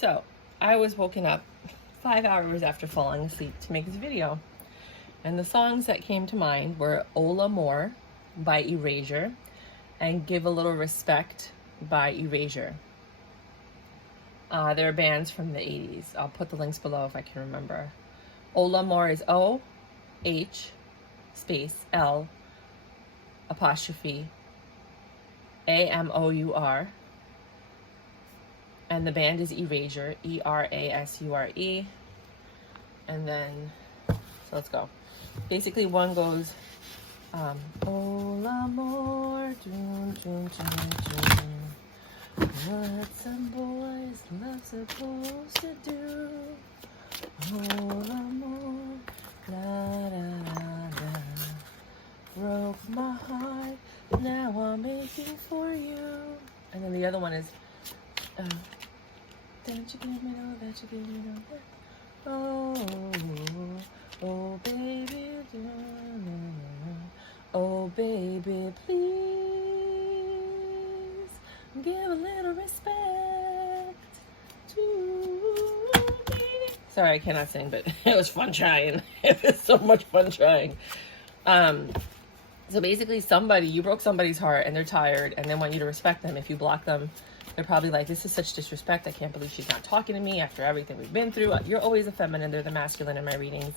So I was woken up 5 hours after falling asleep to make this video. And the songs that came to mind were Ola More by Erasure and Give a Little Respect by Erasure. They're bands from the 80s. I'll put the links below if I can remember. Ola More is O-H space L apostrophe A-M-O-U-R. And the band is Erasure, E-R-A-S-U-R-E. And then, so let's go. Basically, one goes, Ola More, doom, doom, doom, doom. What's a boy's love supposed to do? Ola More, la da da da. Broke my heart, now I'm aching for you. And then the other one is, don't you give me no, that you give me no. Oh, baby, oh, baby, please give a little respect to me. Sorry, I cannot sing, but it was fun trying. It was so much fun trying. So basically, you broke somebody's heart and they're tired and they want you to respect them. If you block them, they're probably like, this is such disrespect. I can't believe she's not talking to me after everything we've been through. You're always a feminine. They're the masculine in my readings.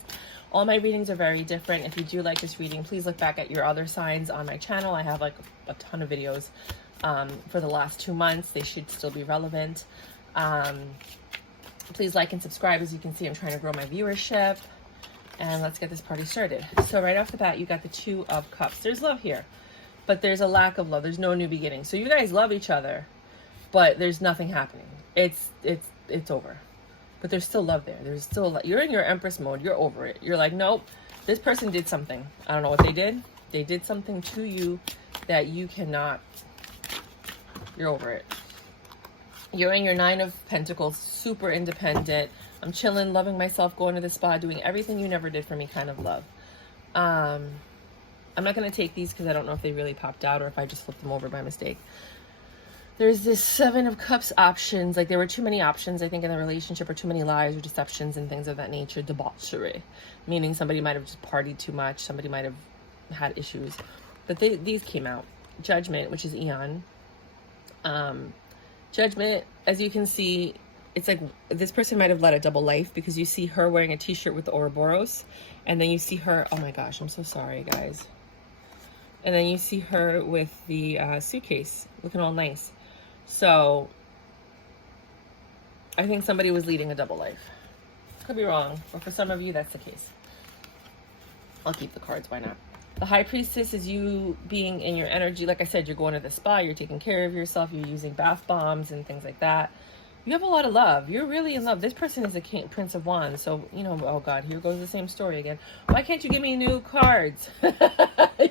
All my readings are very different. If you do like this reading, please look back at your other signs on my channel. I have like a ton of videos for the last 2 months. They should still be relevant. Please like and subscribe. As you can see, I'm trying to grow my viewership. And let's get this party started. So right off the bat, you got the Two of Cups. There's love here, but there's a lack of love. There's no new beginning. So you guys love each other, but there's nothing happening. It's over. But there's still love there. There's still, you're in your Empress mode. You're over it. You're like, nope, this person did something. I don't know what they did. They did something to you that you cannot, you're over it. You're in your Nine of Pentacles, super independent. I'm chilling, loving myself, going to the spa, doing everything you never did for me kind of love. I'm not going to take these because I don't know if they really popped out or if I just flipped them over by mistake. There's this Seven of Cups options. Like there were too many options, I think, in the relationship, or too many lies or deceptions and things of that nature. Debauchery, meaning somebody might have just partied too much. Somebody might have had issues. But these came out. Judgment, which is Eon. Judgment, as you can see, it's like this person might have led a double life because you see her wearing a t-shirt with the Ouroboros, and then you see her, oh my gosh, I'm so sorry, guys. And then you see her with the suitcase looking all nice. So I think somebody was leading a double life. Could be wrong, but for some of you, that's the case. I'll keep the cards, why not? The High Priestess is you being in your energy. Like I said, you're going to the spa, you're taking care of yourself, you're using bath bombs and things like that. You have a lot of love. You're really in love. This person is a Prince of Wands. So, you know, oh God, here goes the same story again. Why can't you give me new cards?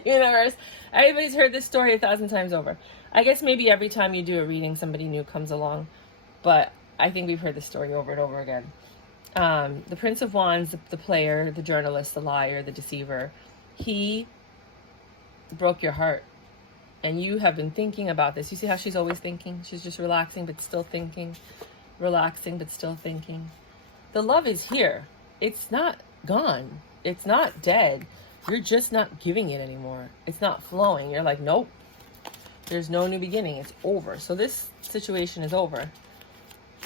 Universe. Everybody's heard this story 1,000 times over. I guess maybe every time you do a reading, somebody new comes along. But I think we've heard this story over and over again. The Prince of Wands, the player, the journalist, the liar, the deceiver, he broke your heart. And you have been thinking about this. You see how she's always thinking? She's just relaxing, but still thinking. Relaxing, but still thinking. The love is here. It's not gone. It's not dead. You're just not giving it anymore. It's not flowing. You're like, nope. There's no new beginning. It's over. So this situation is over.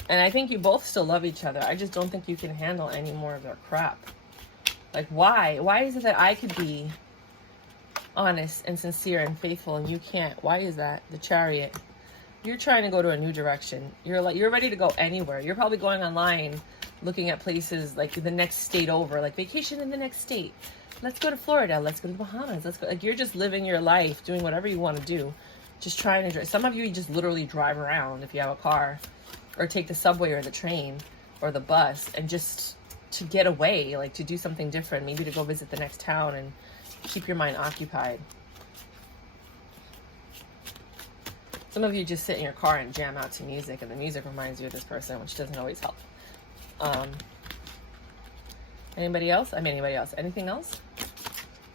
And I think you both still love each other. I just don't think you can handle any more of their crap. Like, why? Why is it that I could be honest and sincere and faithful and you can't? Why is that? The Chariot. You're trying to go to a new direction. You're ready to go anywhere. You're probably going online looking at places like the next state over, like vacation in the next state. Let's go to Florida. Let's go to the Bahamas. Let's go. Like, you're just living your life, doing whatever you want to do. Just trying to drive. Some of you just literally drive around if you have a car, or take the subway or the train or the bus, and just to get away, like to do something different, maybe to go visit the next town and keep your mind occupied. Some of you just sit in your car and jam out to music, and the music reminds you of this person, which doesn't always help. Anybody else? Anything else?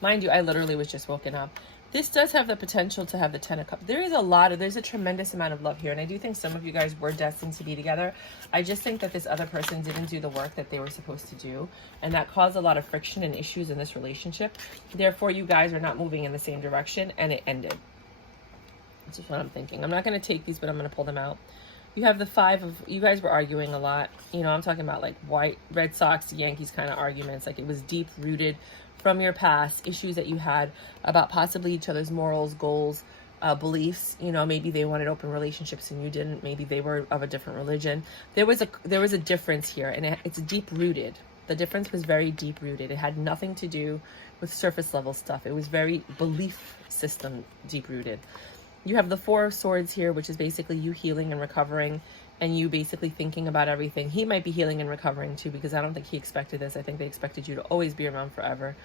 Mind you, I literally was just woken up. This does have the potential to have the 10 of Cups. There's a tremendous amount of love here. And I do think some of you guys were destined to be together. I just think that this other person didn't do the work that they were supposed to do. And that caused a lot of friction and issues in this relationship. Therefore, you guys are not moving in the same direction and it ended. That's just what I'm thinking. I'm not going to take these, but I'm going to pull them out. You have the 5 of, you guys were arguing a lot. You know, I'm talking about like Red Sox, Yankees kind of arguments. Like it was deep rooted from your past, issues that you had about possibly each other's morals, goals, beliefs. You know, maybe they wanted open relationships and you didn't. Maybe they were of a different religion. There was a difference here, and it's deep rooted. The difference was very deep rooted. It had nothing to do with surface level stuff. It was very belief system deep rooted. You have the 4 of Swords here, which is basically you healing and recovering, and you basically thinking about everything. He might be healing and recovering too, because I don't think he expected this. I think they expected you to always be around forever.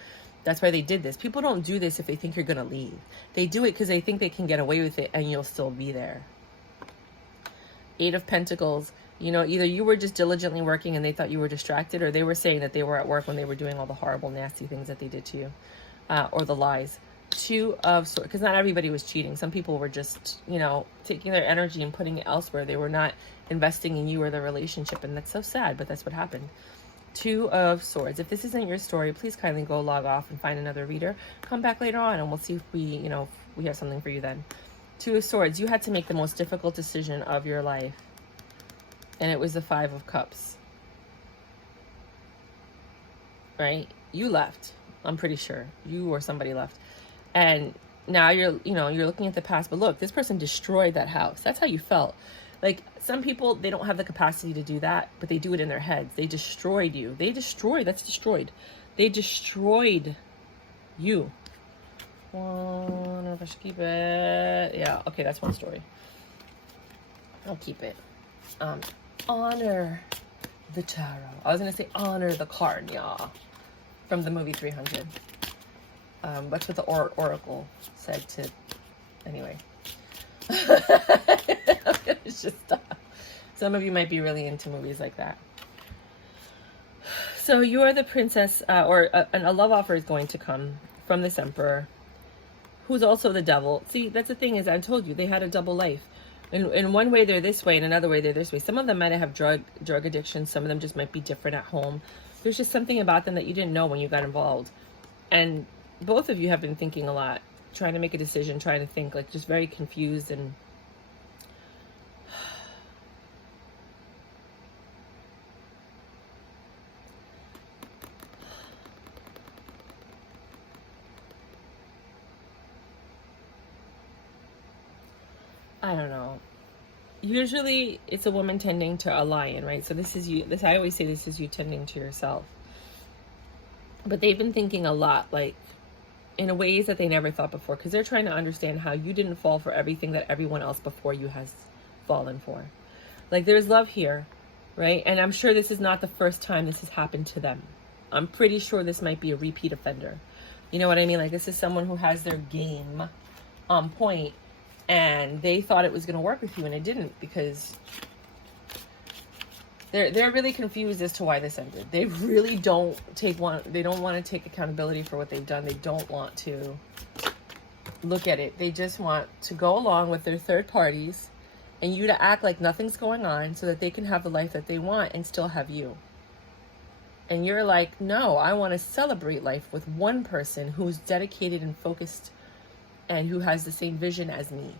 That's why they did this. People don't do this if they think you're going to leave. They do it because they think they can get away with it and you'll still be there. 8 of Pentacles. You know, either you were just diligently working and they thought you were distracted, or they were saying that they were at work when they were doing all the horrible, nasty things that they did to you, or the lies. 2 of Swords, because not everybody was cheating. Some people were just, you know, taking their energy and putting it elsewhere. They were not investing in you or the relationship, and that's so sad, but that's what happened. 2 of Swords. If this isn't your story, please kindly go log off and find another reader. Come back later on and we'll see if we, you know, if we have something for you then. 2 of Swords. You had to make the most difficult decision of your life, and it was the 5 of Cups. Right? You left. I'm pretty sure you or somebody left. And now you're looking at the past, but look, this person destroyed that house. That's how you felt. Like, some people, they don't have the capacity to do that, but they do it in their heads. They destroyed you. They destroyed you. I don't know if I should keep it. Yeah, okay, that's one story. I'll keep it. Honor the tarot. I was going to say honor the card, yeah. From the movie 300. That's what the Oracle said to... Anyway. I'm gonna just stop. Some of you might be really into movies like that. So you are the princess, or a love offer is going to come from this emperor, who's also the devil. See, that's the thing, is I told you, they had a double life. In one way they're this way, in another way they're this way. Some of them might have drug addiction. Some of them just might be different at home. There's just something about them that you didn't know when you got involved. And both of you have been thinking a lot, trying to make a decision, trying to think, like, just very confused. And I don't know. Usually it's a woman tending to a lion, right? So this is you. I always say this is you tending to yourself. But they've been thinking a lot, like, in ways that they never thought before, because they're trying to understand how you didn't fall for everything that everyone else before you has fallen for. Like, there's love here, right? And I'm sure this is not the first time this has happened to them. I'm pretty sure this might be a repeat offender. You know what I mean? Like, this is someone who has their game on point, and they thought it was going to work with you, and it didn't, because they're really confused as to why this ended. They really don't want to take accountability for what they've done. They don't want to look at it. They just want to go along with their third parties and you to act like nothing's going on so that they can have the life that they want and still have you. And you're like, no, I want to celebrate life with one person who's dedicated and focused and who has the same vision as me.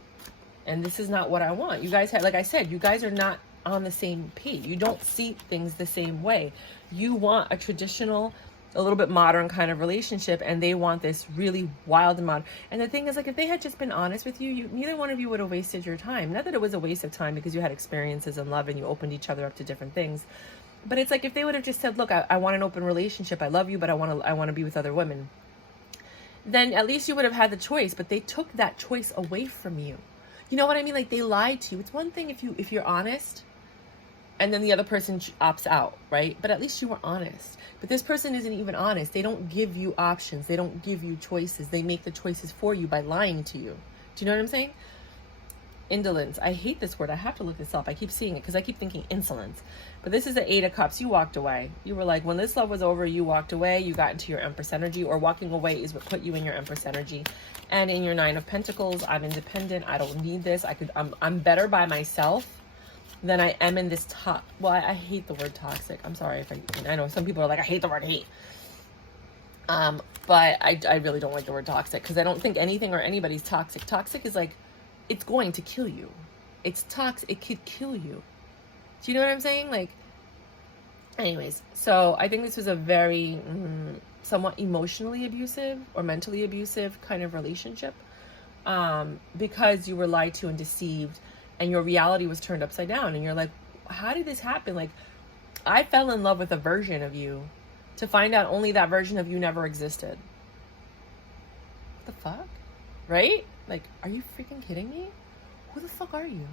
And this is not what I want. You guys have, like I said, you guys are not on the same page. You don't see things the same way. You want a traditional, a little bit modern kind of relationship, and they want this really wild and modern. And the thing is, like, if they had just been honest with you, neither one of you would have wasted your time. Not that it was a waste of time, because you had experiences in love and you opened each other up to different things. But it's like, if they would have just said, look, I want an open relationship. I love you, but I want to be with other women. Then at least you would have had the choice. But they took that choice away from you. You know what I mean? Like, they lied to you. It's one thing if you're honest, and then the other person opts out, right? But at least you were honest. But this person isn't even honest. They don't give you options. They don't give you choices. They make the choices for you by lying to you. Do you know what I'm saying? Indolence. I hate this word. I have to look this up. I keep seeing it because I keep thinking insolence. But this is the 8 of Cups. You walked away. You were like, when this love was over, you walked away. You got into your Empress energy, or walking away is what put you in your Empress energy. And in your 9 of Pentacles, I'm independent. I don't need this. I'm better by myself than I am in this well, I hate the word toxic. I'm sorry if I know some people are like, I hate the word hate. But I really don't like the word toxic, because I don't think anything or anybody's toxic. Toxic is like, it's going to kill you. It's toxic. It could kill you. Do you know what I'm saying? Like, anyways, so I think this was a very somewhat emotionally abusive or mentally abusive kind of relationship, because you were lied to and deceived, and your reality was turned upside down, and you're like, how did this happen? Like, I fell in love with a version of you to find out only that version of you never existed. What the fuck? Right? Like, are you freaking kidding me? Who the fuck are you?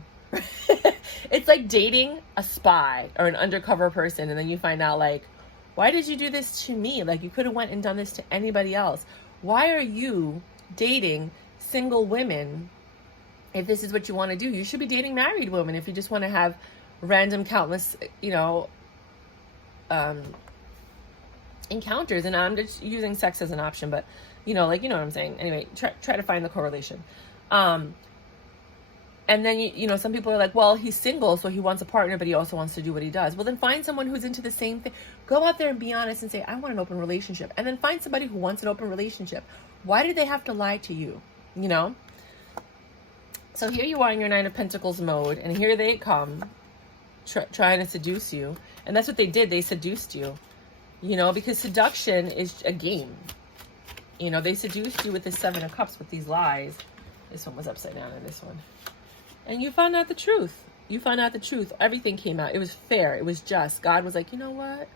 It's like dating a spy or an undercover person, and then you find out, like, why did you do this to me? Like, you could have went and done this to anybody else. Why are you dating single women if this is what you want to do? You should be dating married women if you just want to have random, countless, encounters. And I'm just using sex as an option, but like, you know what I'm saying. Anyway, try to find the correlation. And then, some people are like, well, he's single, so he wants a partner, but he also wants to do what he does. Well, then find someone who's into the same thing. Go out there and be honest and say, I want an open relationship. And then find somebody who wants an open relationship. Why did they have to lie to you? So here you are in your 9 of Pentacles mode, and here they come trying to seduce you. And that's what they did. They seduced you, because seduction is a game. They seduced you with the 7 of Cups with these lies. This one was upside down in this one. And you found out the truth. You found out the truth. Everything came out. It was fair. It was just. God was like, you know what?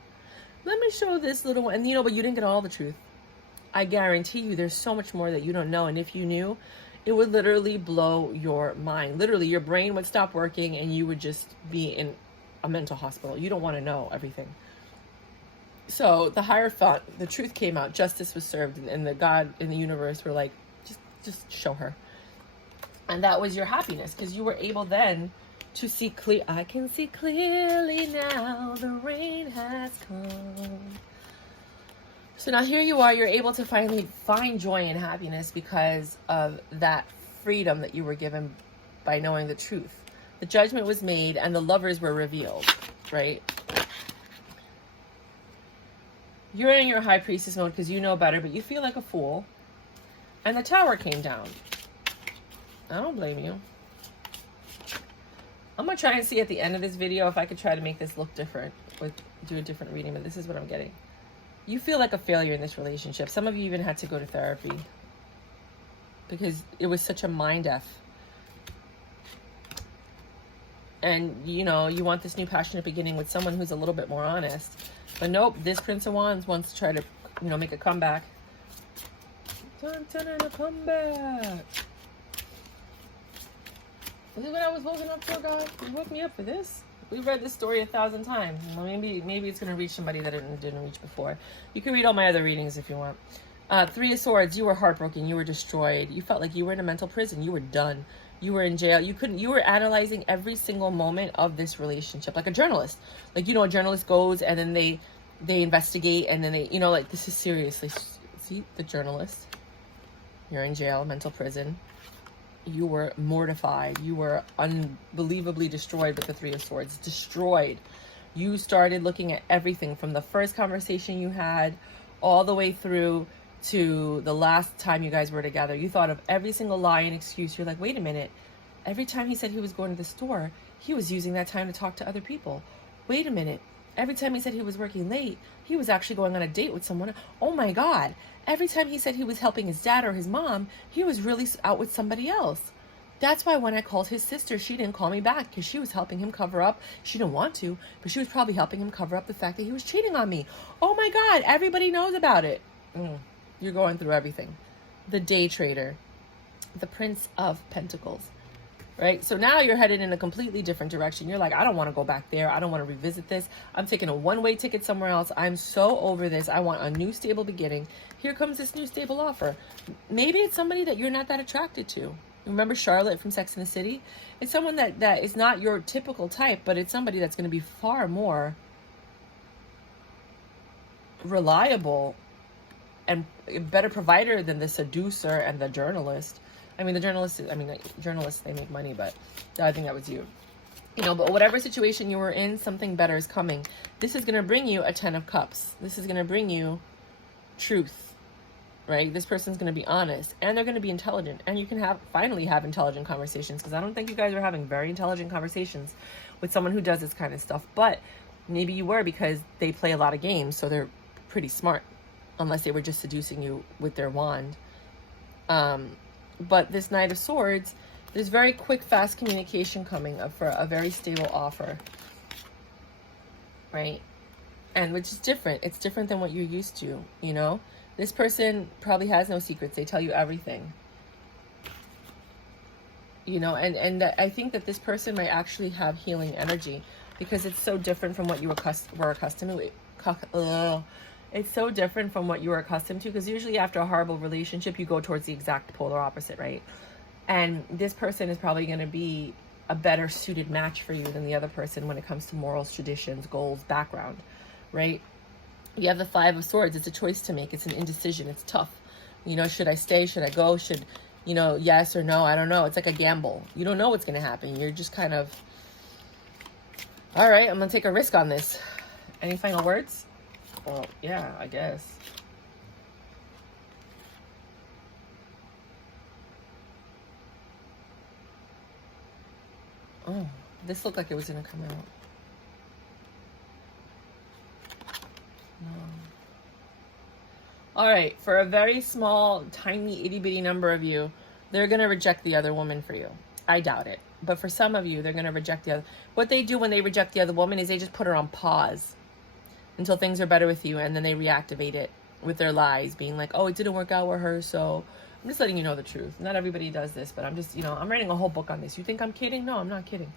Let me show this little one. And but you didn't get all the truth. I guarantee you there's so much more that you don't know. And if you knew, it would literally blow your mind. Literally, your brain would stop working and you would just be in a mental hospital. You don't want to know everything. So the Hierophant, the truth came out. Justice was served. And the God in the universe were like, just show her. And that was your happiness, because you were able then to see clear. I can see clearly now, the rain has come. So now here you are, you're able to finally find joy and happiness because of that freedom that you were given by knowing the truth. The judgment was made and the lovers were revealed, right? You're in your High Priestess mode because you know better, but you feel like a fool. And the Tower came down. I don't blame you. I'm going to try and see at the end of this video if I could try to make this look different, do a different reading, but this is what I'm getting. You feel like a failure in this relationship. Some of you even had to go to therapy because it was such a mind F. And, you want this new passionate beginning with someone who's a little bit more honest. But nope, this Prince of Wands wants to try to, make a comeback. Dun, dun, dun, a comeback. This is what I was woken up for, God. You woke me up for this. We read this story 1,000 times. Well, maybe it's going to reach somebody that it didn't reach before. You can read all my other readings if you want. 3 of Swords, you were heartbroken. You were destroyed. You felt like you were in a mental prison. You were done. You were in jail. You were analyzing every single moment of this relationship. Like a journalist. Like, a journalist goes and then they investigate and then they, this is seriously. See, the journalist. You're in jail, mental prison. You were mortified. You were unbelievably destroyed with the 3 of Swords. Destroyed. You started looking at everything from the first conversation you had all the way through to the last time you guys were together. You thought of every single lie and excuse. You're like, wait a minute. Every time he said he was going to the store, he was using that time to talk to other people. Wait a minute. Every time he said he was working late, he was actually going on a date with someone. Oh my God. Every time he said he was helping his dad or his mom, he was really out with somebody else. That's why when I called his sister, she didn't call me back because she was helping him cover up. She didn't want to, but she was probably helping him cover up the fact that he was cheating on me. Oh my God, everybody knows about it. You're going through everything. The Day Trader, the Prince of Pentacles, right? So now you're headed in a completely different direction. You're like, I don't want to go back there. I don't want to revisit this. I'm taking a one-way ticket somewhere else. I'm so over this. I want a new stable beginning. Here comes this new stable offer. Maybe it's somebody that you're not that attracted to. Remember Charlotte from Sex and the City? It's someone that is not your typical type, but it's somebody that's going to be far more reliable and a better provider than the seducer and the journalist. I mean, journalists, they make money, but I think that was you. You know, but whatever situation you were in, something better is coming. This is going to bring you a 10 of Cups. This is going to bring you truth, right? This person's going to be honest, and they're going to be intelligent, and you can finally have intelligent conversations, because I don't think you guys are having very intelligent conversations with someone who does this kind of stuff, but maybe you were, because they play a lot of games, so they're pretty smart, unless they were just seducing you with their wand. But this Knight of Swords, there's very quick, fast communication coming up for a very stable offer, right? And which is different. It's different than what you're used to, you know? This person probably has no secrets. They tell you everything. You know, and I think that this person might actually have healing energy, because it's so different from what you were accustomed to. It's so different from what you were accustomed to, because usually after a horrible relationship, you go towards the exact polar opposite, right? And this person is probably going to be a better suited match for you than the other person when it comes to morals, traditions, goals, background, right? You have the Five of Swords. It's a choice to make. It's an indecision. It's tough. You know, should I stay? Should I go? Should, you know, yes or no? I don't know. It's like a gamble. You don't know what's going to happen. You're just kind of, all right, I'm going to take a risk on this. Any final words? Well, yeah, I guess. Oh, this looked like it was going to come out. No. All right, for a very small, tiny, itty-bitty number of you, they're going to reject the other woman for you. I doubt it. But for some of you, they're going to reject the other. What they do when they reject the other woman is they just put her on pause until things are better with you, and then they reactivate it with their lies, being like, oh, it didn't work out with her, so I'm just letting you know the truth. Not everybody does this, but I'm just, you know, I'm writing a whole book on this. You think I'm kidding? No, I'm not kidding.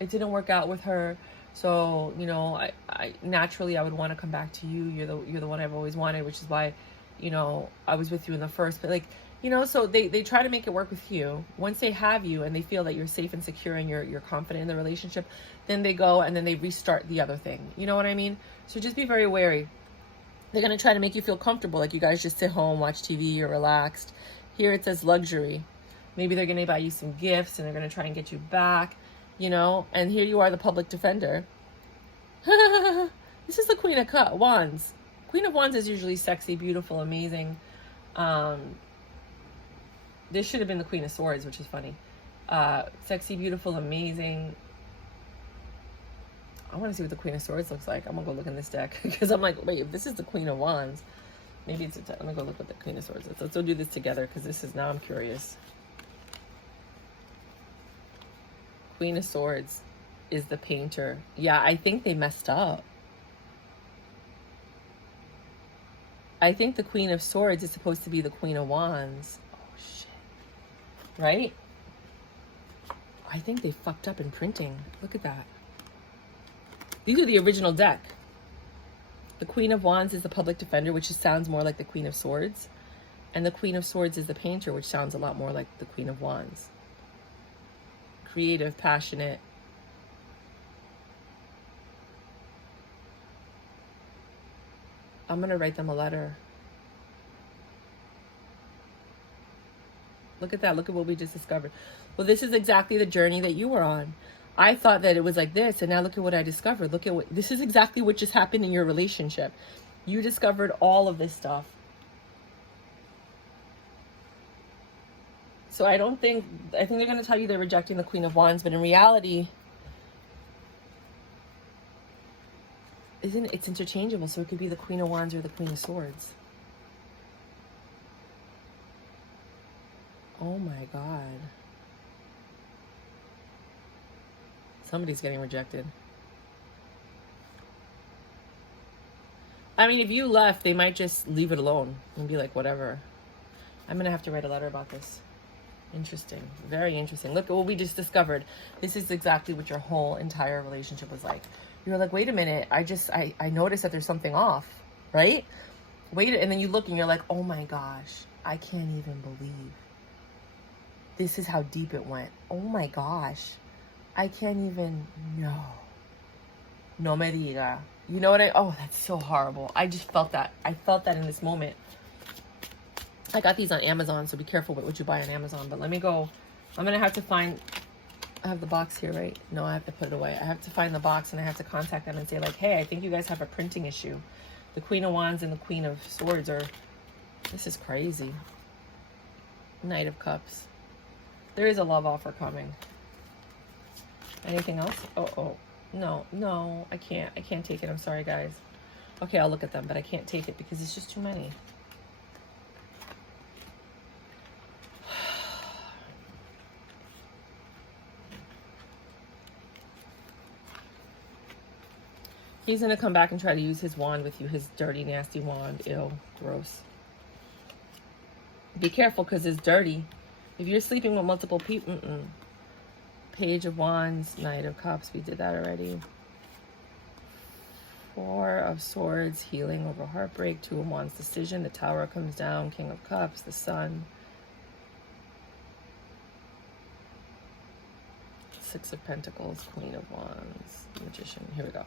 It didn't work out with her, so, you know, I naturally I would want to come back to you. You're the one I've always wanted, which is why, you know, I was with you in the first, but like, you know, so they try to make it work with you. Once they have you and they feel that you're safe and secure and you're confident in the relationship, then they go and then they restart the other thing. You know what I mean? So just be very wary. They're going to try to make you feel comfortable, like you guys just sit home, watch TV, you're relaxed. Here it says luxury. Maybe they're going to buy you some gifts and they're going to try and get you back, you know, and here you are, the public defender. This is the Queen of Wands. Queen of Wands is usually sexy, beautiful, amazing. This should have been the Queen of Swords, which is funny. Sexy, beautiful, amazing. I want to see what the Queen of Swords looks like. I'm going to go look in this deck. Because I'm like, wait, if this is the Queen of Wands, maybe it's let me go look what the Queen of Swords is. Let's go do this together, because this is, now I'm curious. Queen of Swords is the painter. Yeah, I think they messed up. I think the Queen of Swords is supposed to be the Queen of Wands. Right? I think they fucked up in printing. Look at that. These are the original deck. The Queen of Wands is the public defender, which sounds more like the Queen of Swords. And the Queen of Swords is the painter, which sounds a lot more like the Queen of Wands. Creative, passionate. I'm going to write them a letter. Look at that. Look at what we just discovered. Well, this is exactly the journey that you were on. I thought that it was like this, and now look at what I discovered. Look at what, this is exactly what just happened in your relationship. You discovered all of this stuff. So I think they're going to tell you they're rejecting the Queen of Wands, but in reality, it's interchangeable, so it could be the Queen of Wands or the Queen of Swords. Oh my God. Somebody's getting rejected. I mean, if you left, they might just leave it alone and be like, whatever. I'm going to have to write a letter about this. Interesting. Very interesting. Look at what we just discovered. This is exactly what your whole entire relationship was like. You're like, wait a minute. I noticed that there's something off, right? wait, and then you look and you're like, oh my gosh, I can't even believe this is how deep it went. Oh my gosh, I can't even, no me diga. You know what oh, that's so horrible. I just felt that. I felt that in this moment. I got these on Amazon, so be careful with what you buy on Amazon. But let me go. I'm going to have to find, I have the box here, right? No, I have to put it away. I have to find the box, and I have to contact them and say, like, hey, I think you guys have a printing issue. The Queen of Wands and the Queen of Swords are, this is crazy. Knight of Cups. There is a love offer coming. Anything else? Oh. No, I can't take it. I'm sorry, guys. Okay, I'll look at them, but I can't take it because it's just too many. He's going to come back and try to use his wand with you, his dirty, nasty wand. Ew, gross. Be careful because it's dirty. If you're sleeping with multiple people, Page of Wands, Knight of Cups, we did that already. Four of Swords, healing over heartbreak. Two of Wands, decision. The Tower comes down. King of Cups, the Sun. Six of Pentacles, Queen of Wands, Magician. Here we go.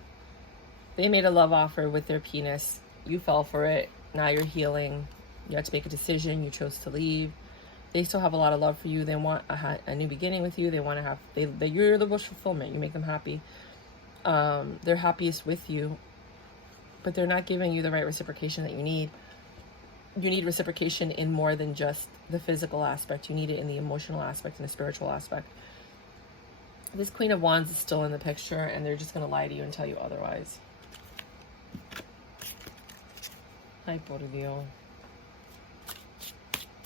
They made a love offer with their penis. You fell for it. Now you're healing. You had to make a decision. You chose to leave. They still have a lot of love for you. They want a new beginning with you. They want to have, you're the wish fulfillment. You make them happy. They're happiest with you, but they're not giving you the right reciprocation that you need. You need reciprocation in more than just the physical aspect. You need it in the emotional aspect and the spiritual aspect. This Queen of Wands is still in the picture, and they're just going to lie to you and tell you otherwise. Ay, por Dios.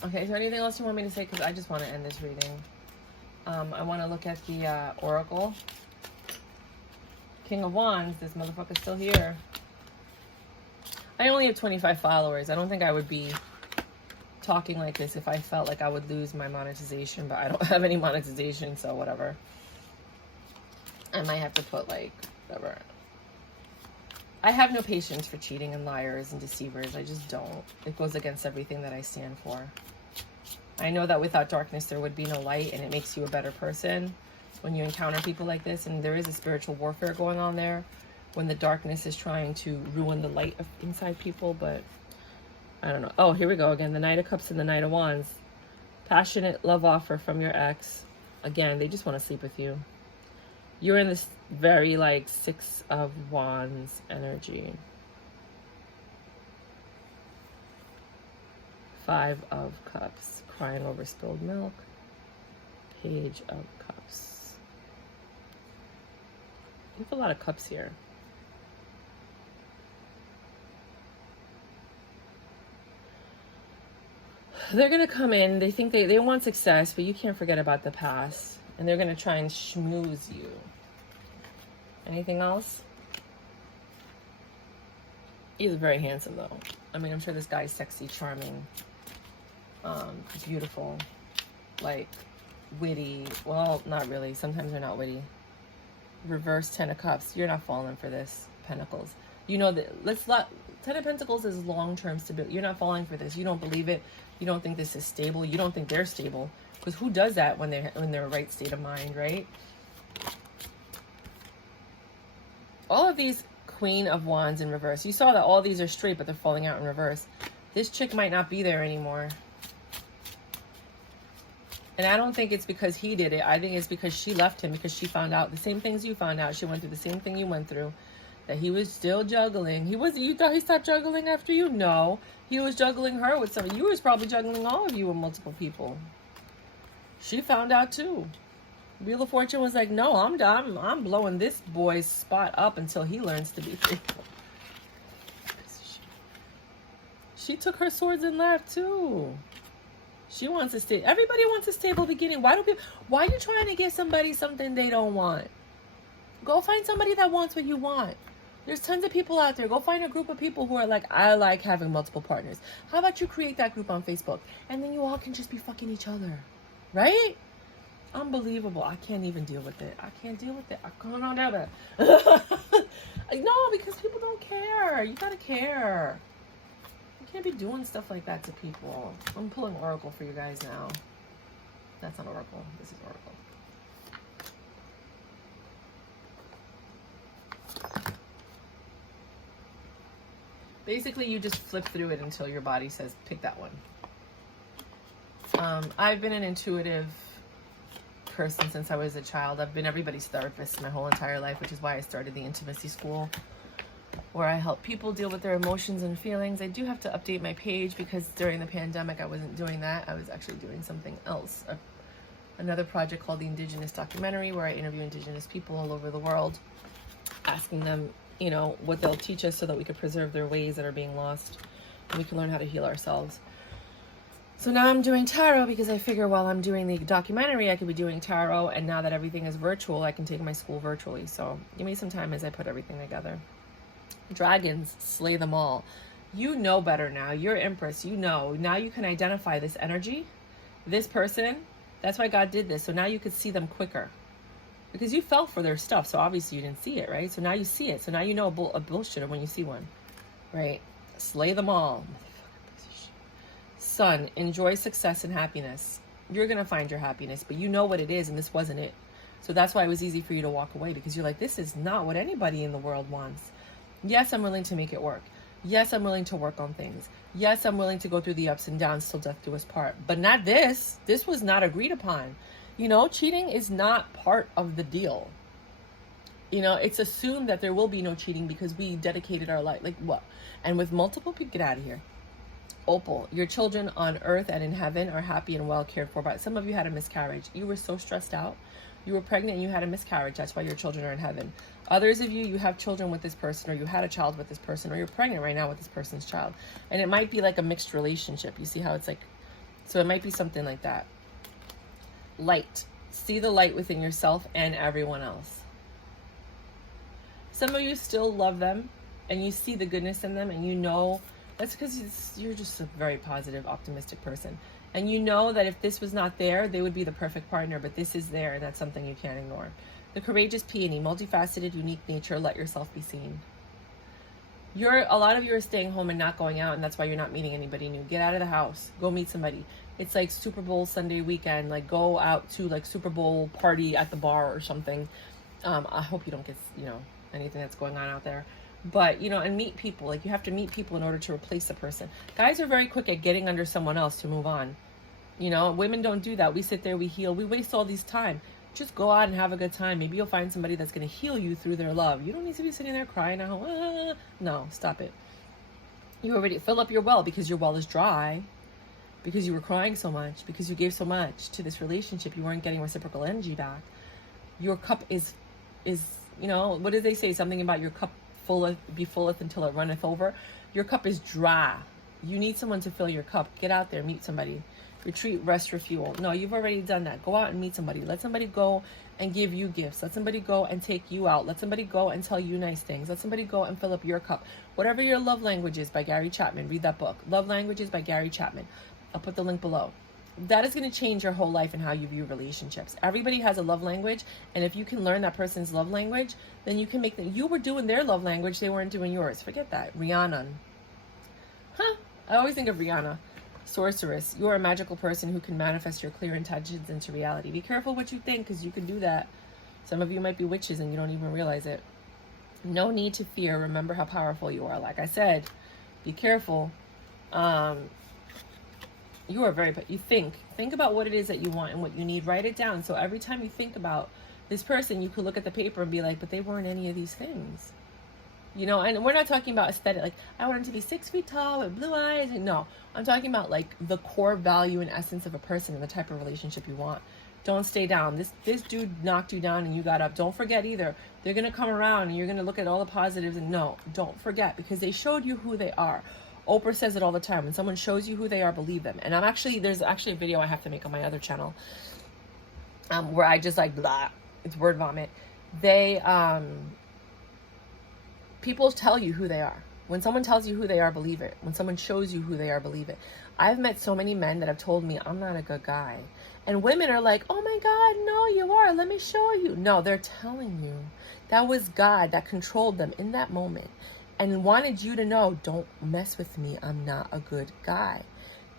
Okay, is there anything else you want me to say? Because I just want to end this reading. I want to look at the Oracle. King of Wands, this motherfucker's still here. I only have 25 followers. I don't think I would be talking like this if I felt like I would lose my monetization, but I don't have any monetization, so whatever. I might have to put, like, whatever. I have no patience for cheating and liars and deceivers. I just don't. It goes against everything that I stand for. I know that without darkness, there would be no light, and it makes you a better person when you encounter people like this. And there is a spiritual warfare going on there when the darkness is trying to ruin the light inside people. But I don't know. Oh, here we go again. The Knight of Cups and the Knight of Wands. Passionate love offer from your ex. Again, they just want to sleep with you. You're in this very, like, Six of Wands energy. Five of Cups. Crying over spilled milk. Page of Cups. You have a lot of cups here. They're going to come in. They think they want success, but you can't forget about the past. And they're going to try and schmooze you. Anything else? He's very handsome, though. I mean, I'm sure this guy's sexy, charming, beautiful, like, witty. Well, not really. Sometimes they're not witty. Reverse Ten of Cups. You're not falling for this. Pentacles. You know that. Ten of Pentacles is long-term stability. You're not falling for this. You don't believe it. You don't think this is stable. You don't think they're stable. Because who does that when they're in their right state of mind, right? All of these Queen of Wands in reverse. You saw that all these are straight, but they're falling out in reverse. This chick might not be there anymore. And I don't think it's because he did it. I think it's because she left him, because she found out the same things you found out. She went through the same thing you went through. That he was still juggling. You thought he stopped juggling after you? No. He was juggling her with somebody. You was probably juggling all of you with multiple people. She found out too. Wheel of Fortune was like, no, I'm blowing this boy's spot up until he learns to be faithful. She took her swords and left too. She wants to stay. Everybody wants a stable beginning. Why are you trying to give somebody something they don't want? Go find somebody that wants what you want. There's tons of people out there. Go find a group of people who are like, I like having multiple partners. How about you create that group on Facebook? And then you all can just be fucking each other. Right? Unbelievable. I can't even deal with it. I can't deal with it. I can't do it. No, because people don't care. You gotta care. You Can't be doing stuff like that to people. I'm pulling Oracle for you guys now. That's not Oracle. This is Oracle. Basically, you just flip through it until your body says, pick that one. I've been an intuitive person since I was a child. I've been everybody's therapist my whole entire life, which is why I started the intimacy school, where I help people deal with their emotions and feelings. I do have to update my page because during the pandemic, I wasn't doing that. I was actually doing something else. Another project called the Indigenous Documentary, where I interview Indigenous people all over the world, asking them, you know, what they'll teach us so that we could preserve their ways that are being lost and we can learn how to heal ourselves. So now I'm doing tarot because I figure while I'm doing the documentary, I could be doing tarot. And now that everything is virtual, I can take my school virtually. So give me some time as I put everything together. Dragons, slay them all. You know better now. You're Empress. You know. Now you can identify this energy, this person. That's why God did this. So now you could see them quicker. Because you fell for their stuff. So obviously you didn't see it, right? So now you see it. So now you know a bullshitter when you see one. Right? Slay them all. Sun, enjoy success and happiness. You're going to find your happiness, but you know what it is, and this wasn't it. So that's why it was easy for you to walk away, because you're like, this is not what anybody in the world wants. Yes, I'm willing to make it work. Yes, I'm willing to work on things. Yes, I'm willing to go through the ups and downs till death do us part. But not this. This was not agreed upon. You know, cheating is not part of the deal. You know, it's assumed that there will be no cheating because we dedicated our life. Like what? And with multiple people, get out of here. Opal, your children on earth and in heaven are happy and well cared for. But some of you had a miscarriage. You were so stressed out. You were pregnant and you had a miscarriage. That's why your children are in heaven. Others of you, you have children with this person, or you had a child with this person, or you're pregnant right now with this person's child. And it might be like a mixed relationship. You see how it's like, so it might be something like that. Light. See the light within yourself and everyone else. Some of you still love them and you see the goodness in them, and you know that's because you're just a very positive, optimistic person. And you know that if this was not there, they would be the perfect partner, but this is there, and that's something you can't ignore. The courageous peony, multifaceted, unique nature, let yourself be seen. A lot of you are staying home and not going out, and that's why you're not meeting anybody new. Get out of the house. Go meet somebody. It's like Super Bowl Sunday weekend. Like go out to like Super Bowl party at the bar or something. I hope you don't get, you know, anything that's going on out there. But, you know, and meet people. Like, you have to meet people in order to replace a person. Guys are very quick at getting under someone else to move on. You know, women don't do that. We sit there, we heal. We waste all these time. Just go out and have a good time. Maybe you'll find somebody that's going to heal you through their love. You don't need to be sitting there crying at home. Ah. No, stop it. You already fill up your well because your well is dry. Because you were crying so much. Because you gave so much to this relationship. You weren't getting reciprocal energy back. Your cup is, you know, what did they say? Something about your cup fulleth until it runneth over. Your cup is dry. You need someone to fill your cup. Get out there, meet somebody. Retreat, rest, refuel. No, you've already done that. Go out and meet somebody. Let somebody go and give you gifts. Let somebody go and take you out. Let somebody go and tell you nice things. Let somebody go and fill up your cup. Whatever your love language is by Gary Chapman. Read that book. Love Languages by Gary Chapman. I'll put the link below. That is going to change your whole life and how you view relationships. Everybody has a love language, and if you can learn that person's love language, then you can make them. You were doing their love language, they weren't doing yours. Forget that. Rihanna. I always think of Rihanna. Sorceress. You are a magical person who can manifest your clear intentions into reality. Be careful what you think, because you can do that. Some of you might be witches and you don't even realize it. No need to fear. Remember how powerful you are. Like I said, be careful. You are you think about what it is that you want and what you need. Write it down. So every time you think about this person, you could look at the paper and be like, but they weren't any of these things. You know, and we're not talking about aesthetic. Like, I want him to be 6 feet tall with blue eyes. And no, I'm talking about like the core value and essence of a person and the type of relationship you want. Don't stay down. This dude knocked you down and you got up. Don't forget either. They're going to come around and you're going to look at all the positives. And no, don't forget, because they showed you who they are. Oprah says it all the time. When someone shows you who they are, believe them. And there's actually a video I have to make on my other channel where I just like, blah, it's word vomit. People tell you who they are. When someone tells you who they are, believe it. When someone shows you who they are, believe it. I've met so many men that have told me I'm not a good guy. And women are like, oh my God, no, you are. Let me show you. No, they're telling you. That was God that controlled them in that moment. and wanted you to know, don't mess with me. I'm not a good guy.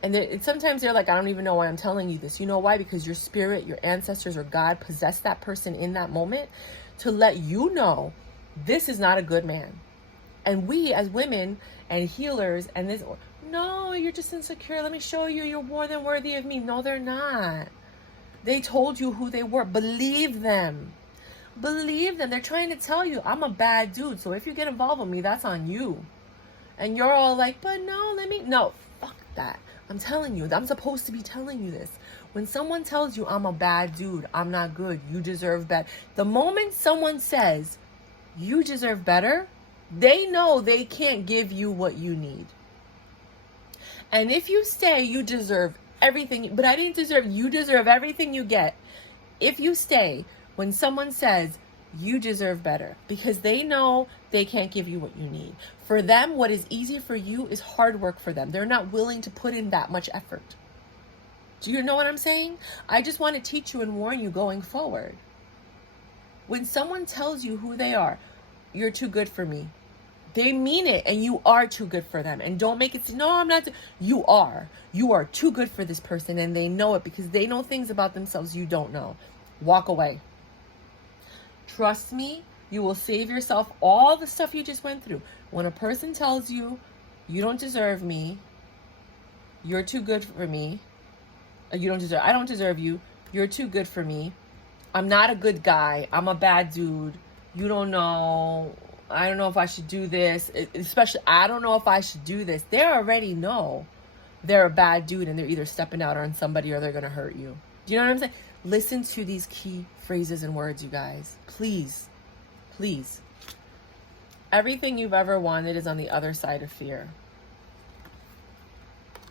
And sometimes they're like, I don't even know why I'm telling you this. You know why? Because your spirit, your ancestors, or God possessed that person in that moment to let you know this is not a good man. And we as women and healers and this, no, you're just insecure. Let me show you, you're more than worthy of me. No, they're not. They told you who they were. Believe them. Believe them. They're trying to tell you, I'm a bad dude. So if you get involved with me, that's on you. And you're all like, but no, no, fuck that. I'm telling you, I'm supposed to be telling you this. When someone tells you I'm a bad dude, I'm not good, you deserve better. The moment someone says you deserve better, they know they can't give you what you need. And if you stay, you deserve everything. But I didn't deserve, you deserve everything you get. If you stay, when someone says you deserve better, because they know they can't give you what you need. For them, what is easy for you is hard work for them. They're not willing to put in that much effort. Do you know what I'm saying? I just want to teach you and warn you going forward. When someone tells you who they are, you're too good for me, they mean it, and you are too good for them. And don't make it say, no, I'm not. You are. You are too good for this person, and they know it because they know things about themselves you don't know. Walk away. Trust me, you will save yourself all the stuff you just went through. When a person tells you, you don't deserve me, you're too good for me, I don't deserve you, you're too good for me, I'm not a good guy, I'm a bad dude, you don't know, I don't know if I should do this, especially, I don't know if I should do this. They already know they're a bad dude, and they're either stepping out on somebody or they're going to hurt you. Do you know what I'm saying? Listen to these key phrases and words, you guys. Please, please. Everything you've ever wanted is on the other side of fear.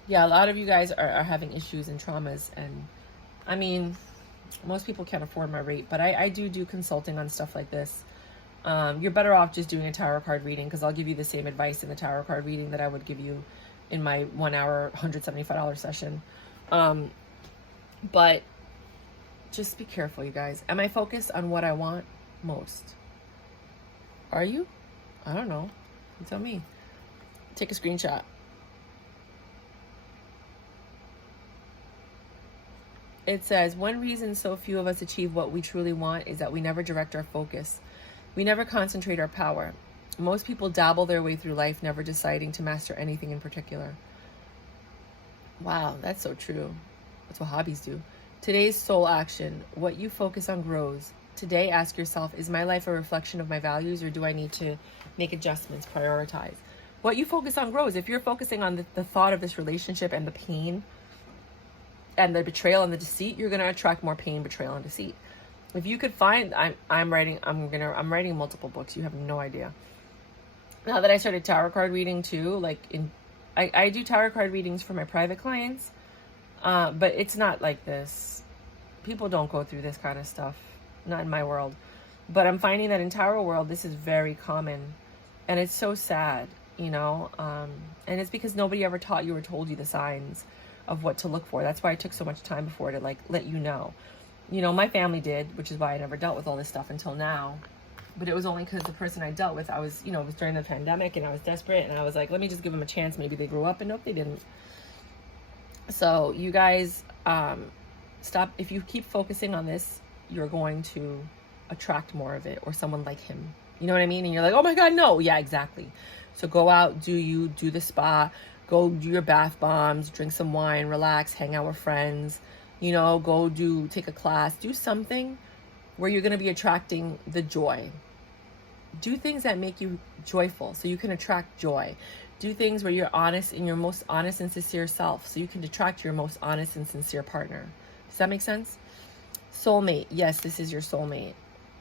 Yeah, a lot of you guys are having issues and traumas. And I mean, most people can't afford my rate, but I do consulting on stuff like this. You're better off just doing a tarot card reading, because I'll give you the same advice in the tarot card reading that I would give you in my 1 hour, $175 session. But just be careful, you guys. Am I focused on what I want most? Are you? I don't know. You tell me. Take a screenshot. It says, one reason so few of us achieve what we truly want is that we never direct our focus. We never concentrate our power. Most people dabble their way through life, never deciding to master anything in particular. Wow, that's so true. That's what hobbies do. Today's soul action. What you focus on grows. Today, ask yourself, is my life a reflection of my values, or do I need to make adjustments, prioritize? What you focus on grows. If you're focusing on the thought of this relationship and the pain and the betrayal and the deceit, you're going to attract more pain, betrayal, and deceit. If you could find, I'm writing multiple books. You have no idea. Now that I started tarot card reading too, I do tarot card readings for my private clients, but it's not like this. People don't go through this kind of stuff, not in my world. But I'm finding that in tarot world, this is very common, and it's so sad, you know. And it's because nobody ever taught you or told you the signs of what to look for. That's why it took so much time before to let you know. You know, my family did, which is why I never dealt with all this stuff until now. But it was only because the person I dealt with, it was during the pandemic, and I was desperate, and I was like, let me just give them a chance. Maybe they grew up, and nope, they didn't. So you guys, stop. If you keep focusing on this, you're going to attract more of it, or someone like him. You know what I mean? And you're like, oh my God, no. Yeah, exactly. So go out, do the spa, go do your bath bombs, drink some wine, relax, hang out with friends, go take a class, do something where you're going to be attracting the joy. Do things that make you joyful so you can attract joy. Do things where you're honest in your most honest and sincere self so you can attract your most honest and sincere partner. Does that make sense? Soulmate. Yes, this is your soulmate.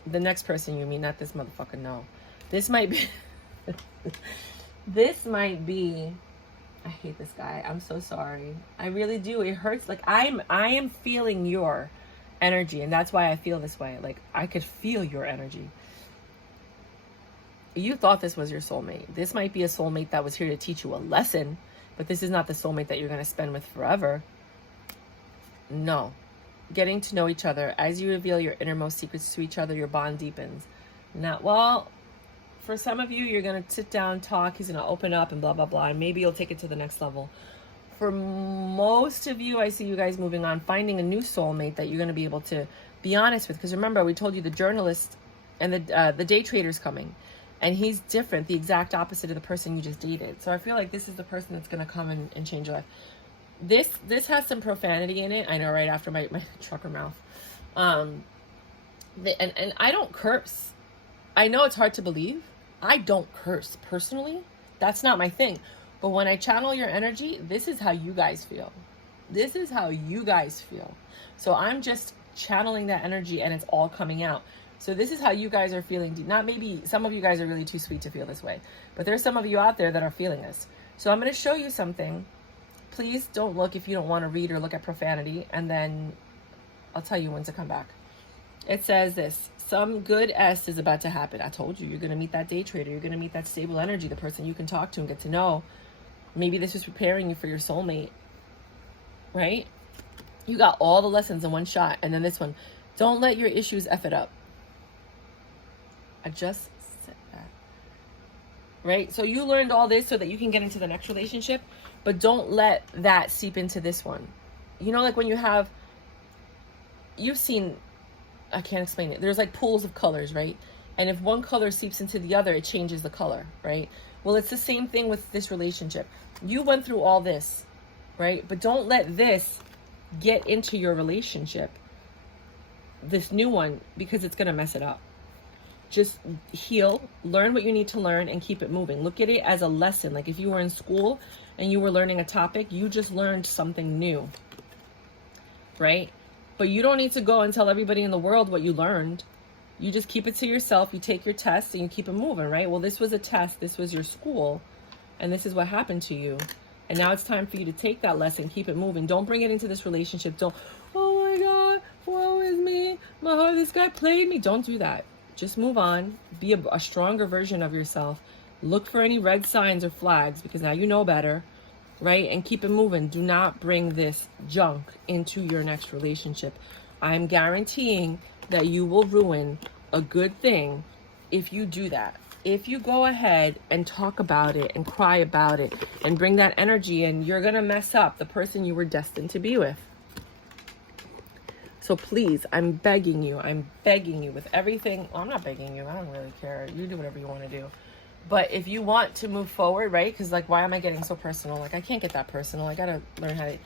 The next person you meet, not this motherfucker, no. This might be... I hate this guy. I'm so sorry. I really do. It hurts. I am feeling your energy, and that's why I feel this way. I could feel your energy. You thought this was your soulmate. This might be a soulmate that was here to teach you a lesson, but this is not the soulmate that you're going to spend with forever. No. Getting to know each other. As you reveal your innermost secrets to each other, your bond deepens. For some of you, you're going to sit down, talk, he's going to open up and blah, blah, blah, and maybe you'll take it to the next level. For most of you, I see you guys moving on, finding a new soulmate that you're going to be able to be honest with. Because remember, we told you the journalist and the day trader's coming. And he's different, the exact opposite of the person you just dated. So I feel like this is the person that's going to come and change your life. This has some profanity in it. I know, right after my trucker mouth. And I don't curse. I know it's hard to believe. I don't curse personally. That's not my thing. But when I channel your energy, this is how you guys feel. This is how you guys feel. So I'm just channeling that energy and it's all coming out. So this is how you guys are feeling. Not maybe some of you guys are really too sweet to feel this way, but there's some of you out there that are feeling this. So I'm going to show you something. Please don't look if you don't want to read or look at profanity, and then I'll tell you when to come back. It says this: some good S is about to happen. I told you, you're going to meet that day trader. You're going to meet that stable energy, the person you can talk to and get to know. Maybe this is preparing you for your soulmate, right? You got all the lessons in one shot. And then this one, don't let your issues F it up. I just said that, right? So you learned all this so that you can get into the next relationship, but don't let that seep into this one. You know, like when you've seen, I can't explain it. There's like pools of colors, right? And if one color seeps into the other, it changes the color, right? Well, it's the same thing with this relationship. You went through all this, right? But don't let this get into your relationship, this new one, because it's going to mess it up. Just heal, learn what you need to learn, and keep it moving. Look at it as a lesson. Like if you were in school and you were learning a topic, you just learned something new, right? But you don't need to go and tell everybody in the world what you learned. You just keep it to yourself. You take your test and you keep it moving, right? Well, this was a test. This was your school. And this is what happened to you. And now it's time for you to take that lesson, keep it moving. Don't bring it into this relationship. Don't, oh my God, woe is me. My heart, this guy played me. Don't do that. Just move on. Be a stronger version of yourself. Look for any red signs or flags because now you know better, right? And keep it moving. Do not bring this junk into your next relationship. I'm guaranteeing that you will ruin a good thing if you do that. If you go ahead and talk about it and cry about it and bring that energy in, you're going to mess up the person you were destined to be with. So please, I'm begging you with everything. Well, I'm not begging you. I don't really care. You do whatever you want to do. But if you want to move forward, right? Because like, why am I getting so personal? Like, I can't get that personal. I got to learn how to...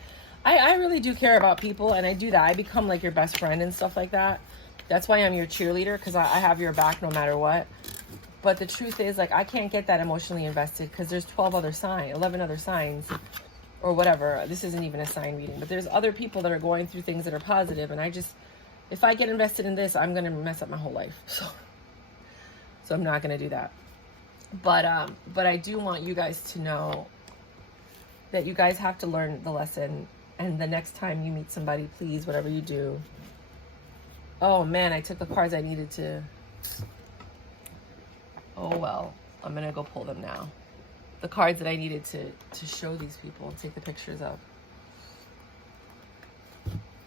I really do care about people, and I do that. I become like your best friend and stuff like that. That's why I'm your cheerleader, because I have your back no matter what. But the truth is, like, I can't get that emotionally invested because there's 11 other signs, or whatever. This isn't even a sign reading, but there's other people that are going through things that are positive, and if I get invested in this, I'm going to mess up my whole life. So I'm not going to do that. But I do want you guys to know that you guys have to learn the lesson, and the next time you meet somebody, please, whatever you do. Oh man, I took the cards I needed to. Oh well, I'm gonna go pull them now. The cards that I needed to show these people and take the pictures of.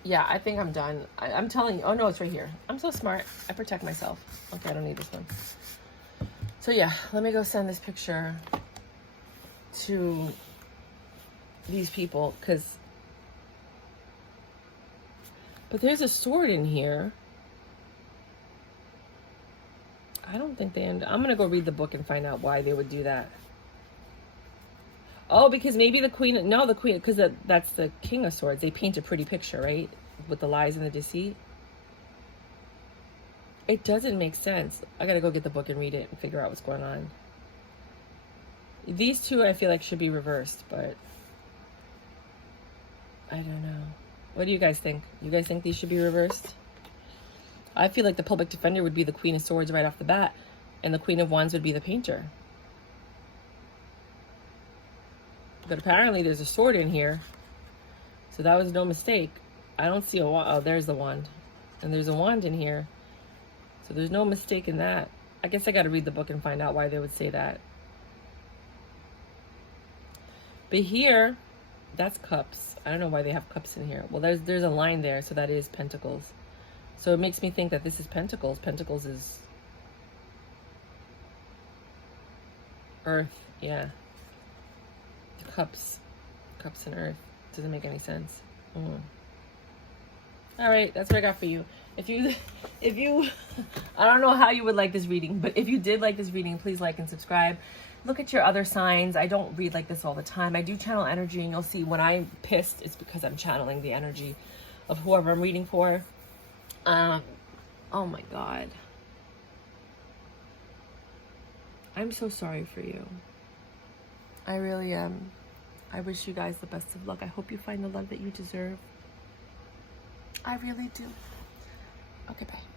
Yeah, I think I'm done. I'm telling you. Oh no, it's right here. I'm so smart. I protect myself. Okay, I don't need this one. So yeah, let me go send this picture to these people, but there's a sword in here. I don't think I'm going to go read the book and find out why they would do that. Oh, because maybe the queen, because that's the King of Swords. They paint a pretty picture, right? With the lies and the deceit. It doesn't make sense. I got to go get the book and read it and figure out what's going on. These two I feel like should be reversed, but I don't know. What do you guys think? You guys think these should be reversed? I feel like the public defender would be the Queen of Swords right off the bat, and the Queen of Wands would be the painter. But apparently there's a sword in here, so that was no mistake. I don't see a wand. Oh, there's the wand. And there's a wand in here, so there's no mistake in that. I guess I got to read the book and find out why they would say that. But here, that's cups. I don't know why they have cups in here. Well, there's a line there, so that is Pentacles. So it makes me think that this is Pentacles. Pentacles is... Earth, yeah. Cups and Earth. Doesn't make any sense. All right, that's what I got for you. If you, I don't know how you would like this reading, but if you did like this reading, please like and subscribe. Look at your other signs. I don't read like this all the time. I do channel energy, and you'll see when I'm pissed, it's because I'm channeling the energy of whoever I'm reading for. Oh my God. I'm so sorry for you. I really am. I wish you guys the best of luck. I hope you find the love that you deserve. I really do. Okay, bye.